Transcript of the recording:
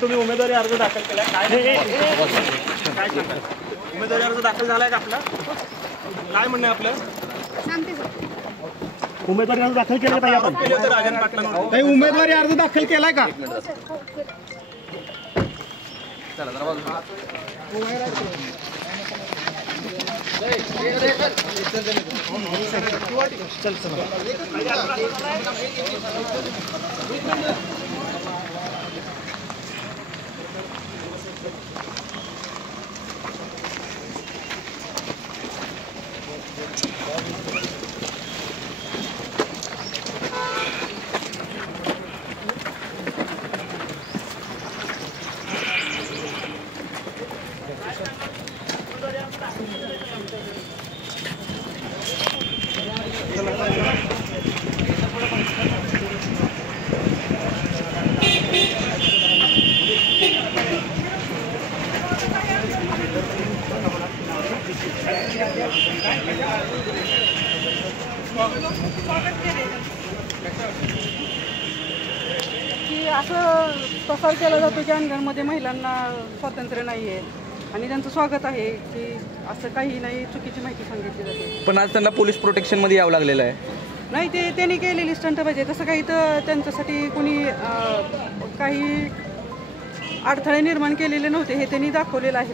तुम्ही उमेदवारी अर्ज दाखल केलाय काय उमेदवारी अर्ज दाखल झालाय का आपला काय म्हणणं आहे आपलं उमेदवारी अर्ज दाखल केला पाहिजे आपण केले होते राजन पाटलांवर काही उमेदवारी अर्ज दाखल केलाय का चला जरा चल की असं प्रसार केला जातो की अंगणमध्ये महिलांना स्वातंत्र्य नाही आहे आणि त्यांचं स्वागत आहे की असं काही नाही चुकीची माहिती सांगितली जाते. पण आज त्यांना पोलीस प्रोटेक्शनमध्ये यावं लागलेलं आहे. नाही ते त्यांनी केलेली स्टंट पाहिजे तसं काही तर त्यांच्यासाठी कोणी काही अडथळे निर्माण केलेले नव्हते हे त्यांनी दाखवलेलं आहे.